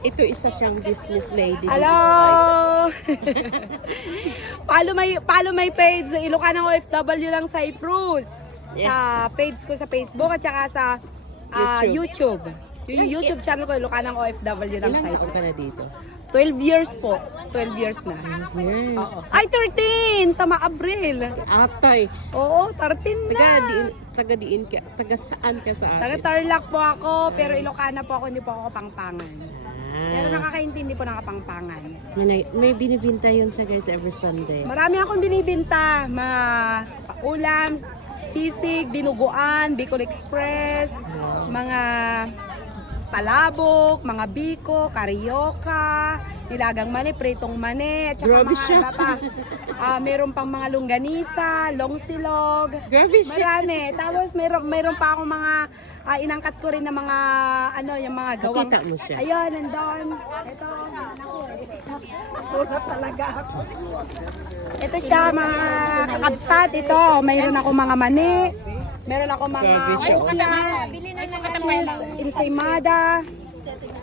ito isa siyang business lady. Hello! follow my follow my page Ilocano OFW ng Cyprus. Sa page ko sa Facebook at saka sa ah, YouTube. Yung YouTube channel ko Ilocano OFW ng Ilang Cyprus. ka na dito? 12 years po. 12 years na. Years. Ay, 13! Sa Abril. Atay. Oo, 13 Taga na. diin, taga diin ka, taga saan ka sa Taga atin? Tarlac po ako, pero Ilocana po ako, hindi po ako kapangpangan. Pero nakakaintindi po ng kapangpangan. may, may binibinta yun sa guys every Sunday. Marami akong binibinta, mga ulam, sisig, dinuguan, Bicol Express, mga palabok, mga biko, karyoka, nilagang mani, pritong mani, at saka Grabe mga siya. iba pa. Ah, meron pang mga longganisa, longsilog. Grabe siya. Marami. Tapos meron meron pa akong mga ah, inangkat ko rin ng mga ano, yung mga gawang. Nakita mo siya? Ayun, nandun. Ito, naku, Tulad talaga ako. Ito siya, mga kakabsat. Ito, mayroon ako mga mani. Meron ako mga okya, cheese, ensaymada.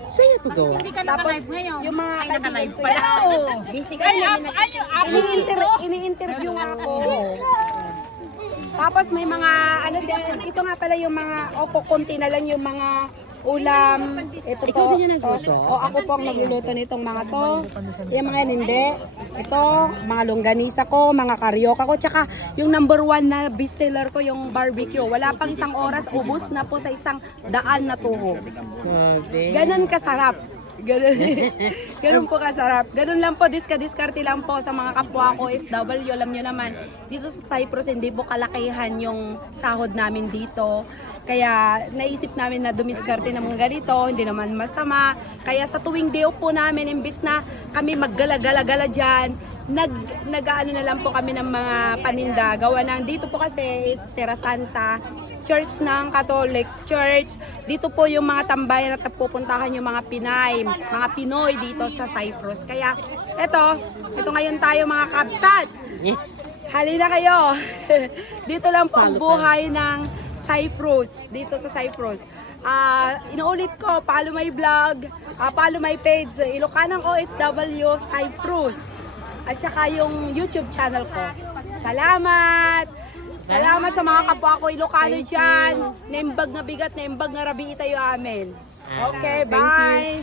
Sa'yo to go. Tapos, yung mga kaibigan ko yan. Busy ka Ini-inter ini-interview nga ako. Tapos may mga ano din, ito nga pala yung mga o kukunti na lang yung mga ulam. Ito po. nagluto? O ako po ang nagluluto nitong mga to. Yung mga yan, hindi. Ito, mga longganisa ko, mga karyoka ko, tsaka yung number one na bestseller ko, yung barbecue. Wala pang isang oras, ubus na po sa isang daan na. Grabe. Ganon kasarap. Ganon, ganon po kasarap. Ganon lang po, diska-diskarte lang po sa mga kapwa ko FW. Alam nyo naman, dito sa Cyprus, hindi po kalakihan yung sahod namin dito. Kaya naisip namin na dumiskarte ng mga ganito, hindi naman masama. Kaya sa tuwing day off po namin, imbis na kami maggala-gala-gala dyan, nag, nag-ano na lang po kami ng mga paninda. Gawa ng dito po kasi is Terra Santa, church ng Catholic Church. Dito po yung mga tambayan at pupuntahan yung mga Pinay, mga Pinoy dito sa Cyprus. Kaya eto, ito ngayon tayo mga kabsat. Halina kayo. dito lang po ang buhay ng Cyprus, dito sa Cyprus. Ah, inuulit ko, follow my vlog, ah, follow my page, Ilocanang OFW Cyprus. At saka yung YouTube channel ko. Salamat! Salamat sa mga kapwa ko Ilocano dyan. Naimbag na bigat, naimbag na rabi tayo amin. Okay, bye!